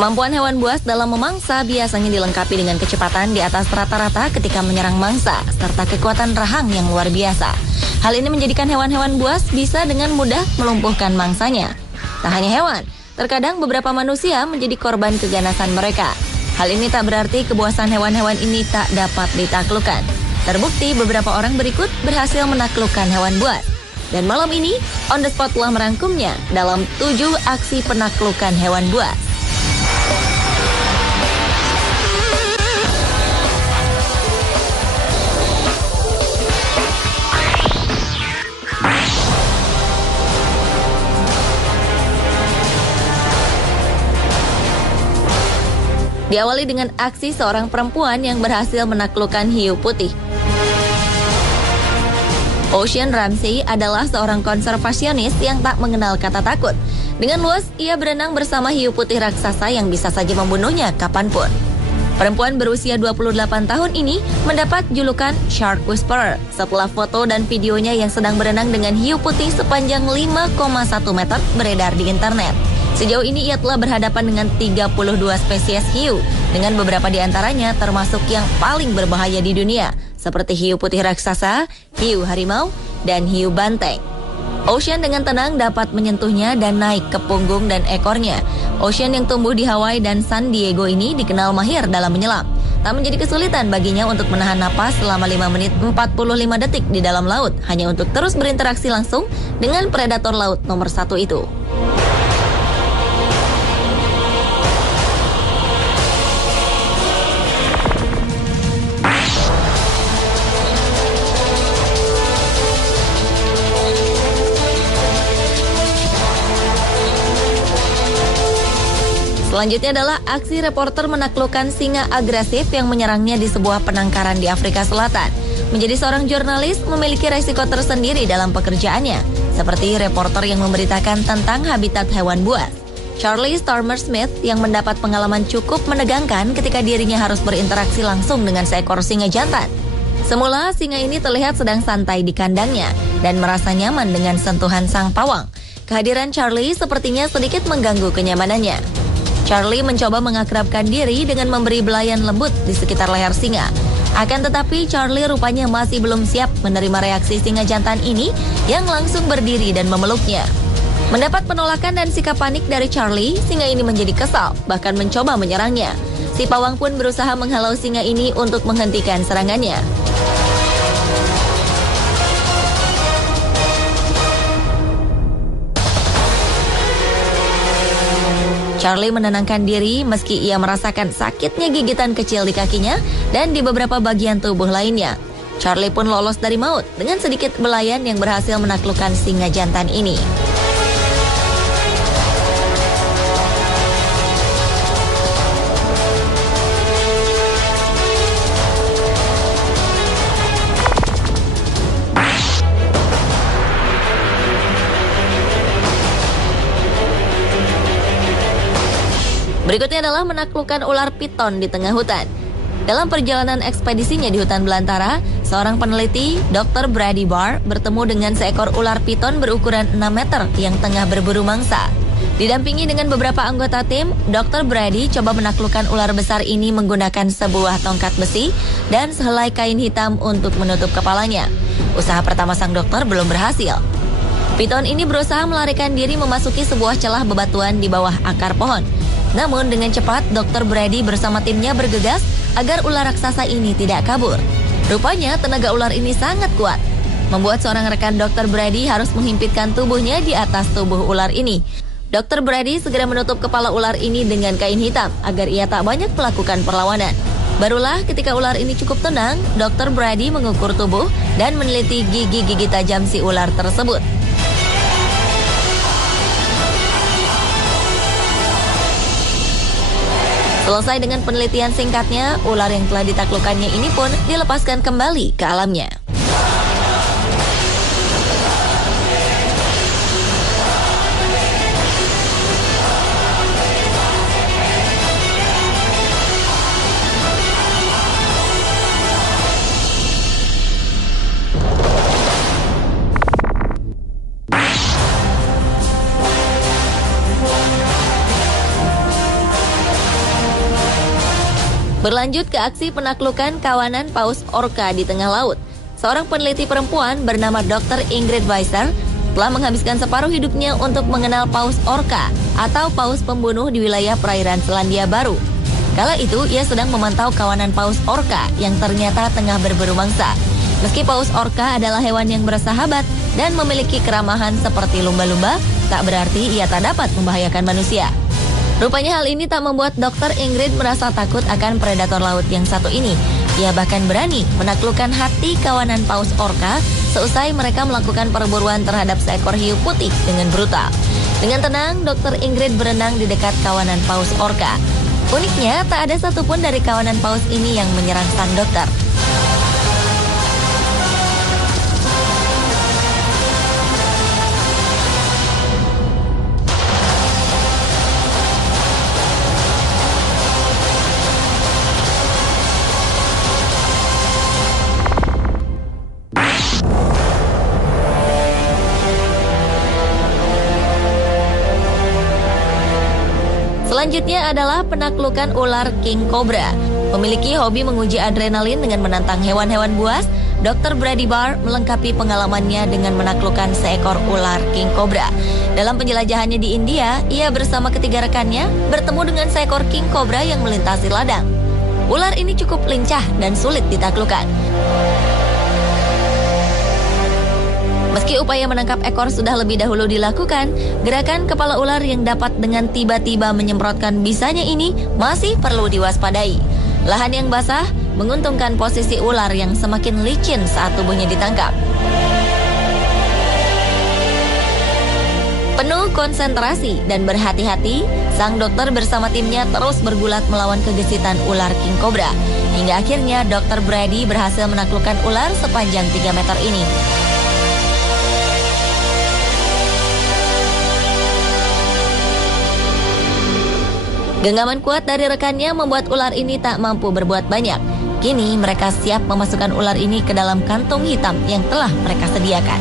Kemampuan hewan buas dalam memangsa biasanya dilengkapi dengan kecepatan di atas rata-rata ketika menyerang mangsa, serta kekuatan rahang yang luar biasa. Hal ini menjadikan hewan-hewan buas bisa dengan mudah melumpuhkan mangsanya. Tak hanya hewan, terkadang beberapa manusia menjadi korban keganasan mereka. Hal ini tak berarti kebuasan hewan-hewan ini tak dapat ditaklukkan. Terbukti beberapa orang berikut berhasil menaklukkan hewan buas. Dan malam ini, On The Spot telah merangkumnya dalam 7 aksi penaklukan hewan buas. Diawali dengan aksi seorang perempuan yang berhasil menaklukkan hiu putih. Ocean Ramsey adalah seorang konservasionis yang tak mengenal kata takut. Dengan luas, ia berenang bersama hiu putih raksasa yang bisa saja membunuhnya kapanpun. Perempuan berusia 28 tahun ini mendapat julukan Shark Whisperer setelah foto dan videonya yang sedang berenang dengan hiu putih sepanjang 5,1 meter beredar di internet. Sejauh ini ia telah berhadapan dengan 32 spesies hiu, dengan beberapa di antaranya termasuk yang paling berbahaya di dunia, seperti hiu putih raksasa, hiu harimau, dan hiu banteng. Ocean dengan tenang dapat menyentuhnya dan naik ke punggung dan ekornya. Ocean yang tumbuh di Hawaii dan San Diego ini dikenal mahir dalam menyelam. Tak menjadi kesulitan baginya untuk menahan napas selama 5 menit 45 detik di dalam laut, hanya untuk terus berinteraksi langsung dengan predator laut nomor 1 itu. Selanjutnya adalah aksi reporter menaklukkan singa agresif yang menyerangnya di sebuah penangkaran di Afrika Selatan. Menjadi seorang jurnalis memiliki resiko tersendiri dalam pekerjaannya, seperti reporter yang memberitakan tentang habitat hewan buas. Charlie Stormer Smith yang mendapat pengalaman cukup menegangkan ketika dirinya harus berinteraksi langsung dengan seekor singa jantan. Semula singa ini terlihat sedang santai di kandangnya dan merasa nyaman dengan sentuhan sang pawang. Kehadiran Charlie sepertinya sedikit mengganggu kenyamanannya. Charlie mencoba mengakrabkan diri dengan memberi belayan lembut di sekitar leher singa. Akan tetapi Charlie rupanya masih belum siap menerima reaksi singa jantan ini yang langsung berdiri dan memeluknya. Mendapat penolakan dan sikap panik dari Charlie, singa ini menjadi kesal, bahkan mencoba menyerangnya. Si pawang pun berusaha menghalau singa ini untuk menghentikan serangannya. Charlie menenangkan diri meski ia merasakan sakitnya gigitan kecil di kakinya dan di beberapa bagian tubuh lainnya. Charlie pun lolos dari maut dengan sedikit belayan yang berhasil menaklukkan singa jantan ini. Berikutnya adalah menaklukkan ular piton di tengah hutan. Dalam perjalanan ekspedisinya di hutan belantara, seorang peneliti, Dr. Brady Barr, bertemu dengan seekor ular piton berukuran 6 meter yang tengah berburu mangsa. Didampingi dengan beberapa anggota tim, Dr. Brady coba menaklukkan ular besar ini menggunakan sebuah tongkat besi dan sehelai kain hitam untuk menutup kepalanya. Usaha pertama sang dokter belum berhasil. Piton ini berusaha melarikan diri memasuki sebuah celah bebatuan di bawah akar pohon. Namun dengan cepat, Dr. Brady bersama timnya bergegas agar ular raksasa ini tidak kabur. Rupanya tenaga ular ini sangat kuat, membuat seorang rekan Dr. Brady harus menghimpitkan tubuhnya di atas tubuh ular ini. Dr. Brady segera menutup kepala ular ini dengan kain hitam agar ia tak banyak melakukan perlawanan. Barulah ketika ular ini cukup tenang, Dr. Brady mengukur tubuh dan meneliti gigi-gigi tajam si ular tersebut. Selesai dengan penelitian singkatnya, ular yang telah ditaklukkannya ini pun dilepaskan kembali ke alamnya. Berlanjut ke aksi penaklukan kawanan paus orca di tengah laut. Seorang peneliti perempuan bernama Dr. Ingrid Weiser telah menghabiskan separuh hidupnya untuk mengenal paus orca atau paus pembunuh di wilayah perairan Selandia Baru. Kala itu, ia sedang memantau kawanan paus orca yang ternyata tengah berburu mangsa. Meski paus orca adalah hewan yang bersahabat dan memiliki keramahan seperti lumba-lumba, tak berarti ia tak dapat membahayakan manusia. Rupanya hal ini tak membuat Dr. Ingrid merasa takut akan predator laut yang satu ini. Ia bahkan berani menaklukkan hati kawanan paus orca seusai mereka melakukan perburuan terhadap seekor hiu putih dengan brutal. Dengan tenang, Dr. Ingrid berenang di dekat kawanan paus orca. Uniknya, tak ada satupun dari kawanan paus ini yang menyerang sang dokter. Selanjutnya adalah penaklukan ular king cobra. Memiliki hobi menguji adrenalin dengan menantang hewan-hewan buas, Dr. Brady Barr melengkapi pengalamannya dengan menaklukkan seekor ular king cobra. Dalam penjelajahannya di India, ia bersama ketiga rekannya bertemu dengan seekor king cobra yang melintasi ladang. Ular ini cukup lincah dan sulit ditaklukkan. Meski upaya menangkap ekor sudah lebih dahulu dilakukan, gerakan kepala ular yang dapat dengan tiba-tiba menyemprotkan bisanya ini masih perlu diwaspadai. Lahan yang basah menguntungkan posisi ular yang semakin licin saat tubuhnya ditangkap. Penuh konsentrasi dan berhati-hati, sang dokter bersama timnya terus bergulat melawan kegesitan ular king cobra. Hingga akhirnya Dr. Brady berhasil menaklukkan ular sepanjang 3 meter ini. Genggaman kuat dari rekannya membuat ular ini tak mampu berbuat banyak. Kini mereka siap memasukkan ular ini ke dalam kantung hitam yang telah mereka sediakan.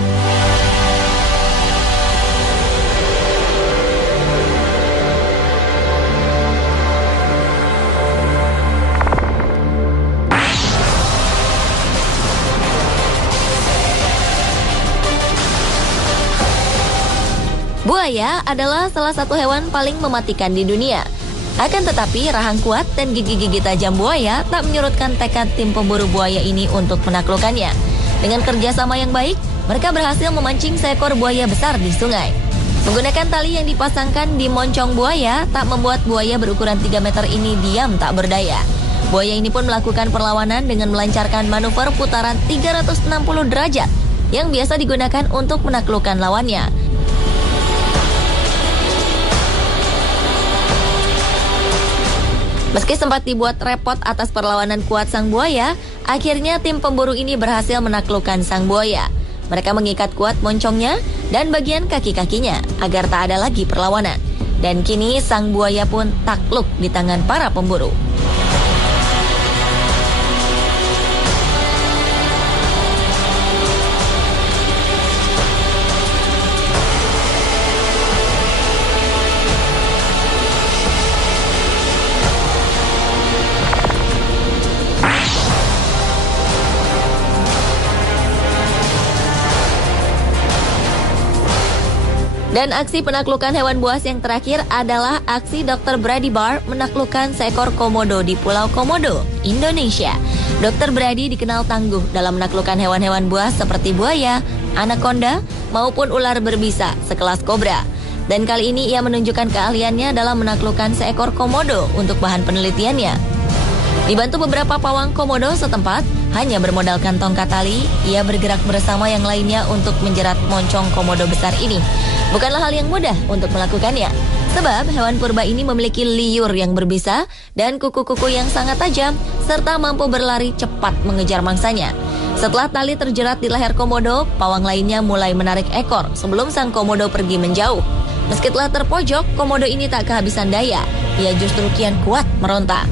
Buaya adalah salah satu hewan paling mematikan di dunia. Akan tetapi, rahang kuat dan gigi-gigi tajam buaya tak menyurutkan tekad tim pemburu buaya ini untuk menaklukkannya. Dengan kerjasama yang baik, mereka berhasil memancing seekor buaya besar di sungai. Menggunakan tali yang dipasangkan di moncong buaya, tak membuat buaya berukuran 3 meter ini diam tak berdaya. Buaya ini pun melakukan perlawanan dengan melancarkan manuver putaran 360 derajat yang biasa digunakan untuk menaklukkan lawannya. Meski sempat dibuat repot atas perlawanan kuat sang buaya, akhirnya tim pemburu ini berhasil menaklukkan sang buaya. Mereka mengikat kuat moncongnya dan bagian kaki-kakinya agar tak ada lagi perlawanan. Dan kini sang buaya pun takluk di tangan para pemburu. Dan aksi penaklukan hewan buas yang terakhir adalah aksi Dr. Brady Barr menaklukkan seekor komodo di Pulau Komodo, Indonesia. Dr. Brady dikenal tangguh dalam menaklukkan hewan-hewan buas seperti buaya, anaconda, maupun ular berbisa sekelas kobra. Dan kali ini ia menunjukkan keahliannya dalam menaklukkan seekor komodo untuk bahan penelitiannya. Dibantu beberapa pawang komodo setempat, hanya bermodalkan tongkat tali, ia bergerak bersama yang lainnya untuk menjerat moncong komodo besar ini. Bukanlah hal yang mudah untuk melakukannya, sebab hewan purba ini memiliki liur yang berbisa dan kuku-kuku yang sangat tajam, serta mampu berlari cepat mengejar mangsanya. Setelah tali terjerat di leher komodo, pawang lainnya mulai menarik ekor sebelum sang komodo pergi menjauh. Meski telah terpojok, komodo ini tak kehabisan daya, ia justru kian kuat meronta.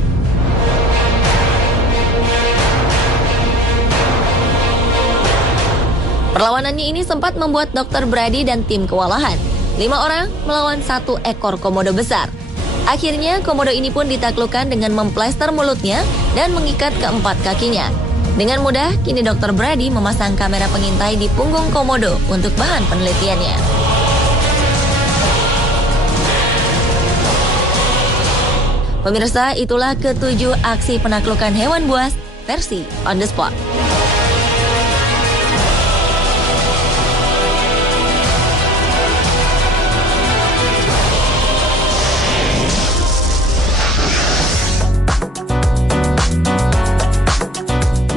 Perlawanannya ini sempat membuat Dr. Brady dan tim kewalahan. 5 orang melawan 1 ekor komodo besar. Akhirnya, komodo ini pun ditaklukkan dengan memplester mulutnya dan mengikat keempat kakinya. Dengan mudah, kini Dr. Brady memasang kamera pengintai di punggung komodo untuk bahan penelitiannya. Pemirsa, itulah ketujuh aksi penaklukan hewan buas versi On The Spot.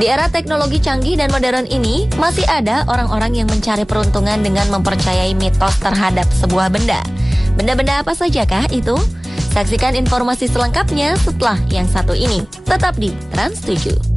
Di era teknologi canggih dan modern ini, masih ada orang-orang yang mencari peruntungan dengan mempercayai mitos terhadap sebuah benda. Benda-benda apa sajakah itu? Saksikan informasi selengkapnya setelah yang satu ini. Tetap di Trans 7.